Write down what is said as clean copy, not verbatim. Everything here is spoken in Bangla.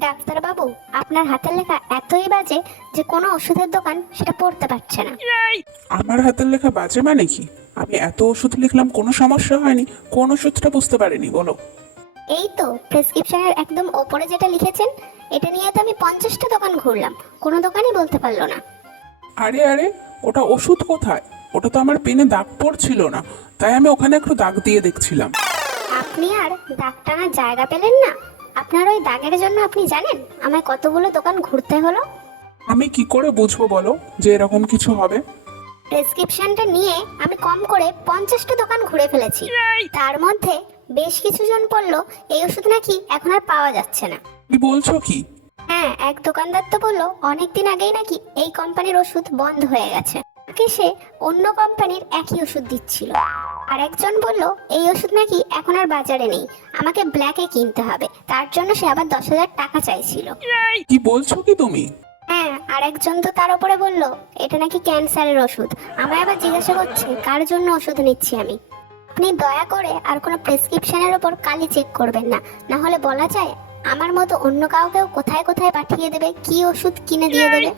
ডাক্তারবাবু, আপনার হাতের লেখা এতই বাজে যে কোনো ওষুধের দোকান সেটা পড়তে পারছে না। আমার হাতের লেখা বাজে মানে কি? আমি এত ওষুধ লিখলাম, কোনো সমস্যা হয়নি। কোন ওষুধটা বুঝতে পারিনি বলো? এই তো প্রেসক্রিপশনের একদম ওপরে যেটা লিখেছেন, এটা নিয়ে তো আমি 50টা দোকান ঘুরলাম, কোনো দোকানই বলতে পারলো না। আরে আরে, ওটা ওষুধ কোথায়? ওটা তো আমার পেনে দাগ পড়ছিল না, তাই আমি ওখানে একটু দাগ দিয়ে দেখছিলাম। আপনি আর দাগ টানার জায়গা পেলেন না? আপনার ওই দাগের জন্য আপনি জানেন আমায় কতগুলো দোকান ঘুরতে হলো? আমি কি করে বুঝবো বলো যে এরকম কিছু হবে? প্রেসক্রিপশনটা নিয়ে আমি কম করে 50টা দোকান ঘুরে ফেলেছি। তার মধ্যে বেশ কিছু জন বলল এই ওষুধ নাকি এখন আর পাওয়া যাচ্ছে না। কি বলছো কি? হ্যাঁ, এক দোকানদার তো বললো অনেকদিন আগেই নাকি এই কোম্পানির ওষুধ বন্ধ হয়ে গেছে, আমাকে সে অন্য কোম্পানির একই ওষুধ দিচ্ছিল। আর একজন বলল এই ওষুধ নাকি এখন আর বাজারে নেই, আমাকে ব্ল্যাকে কিনতে হবে, তার জন্য সে আবার 10,000 টাকা চাইছিল। কি বলছো কি তুমি? হ্যাঁ, আর একজন তো তার উপরে বলল এটা নাকি ক্যান্সারের ওষুধ। আমায় আবার জিজ্ঞাসা করছে কার জন্য ওষুধ নিচ্ছি আমি। আপনি দয়া করে আর কোনো প্রেসক্রিপশনের ওপর কালি চেক করবেন না, না হলে বলা যায় আমার মতো অন্য কাউকেও কোথায় কোথায় পাঠিয়ে দেবে, কি ওষুধ কিনে দিয়ে দেবে।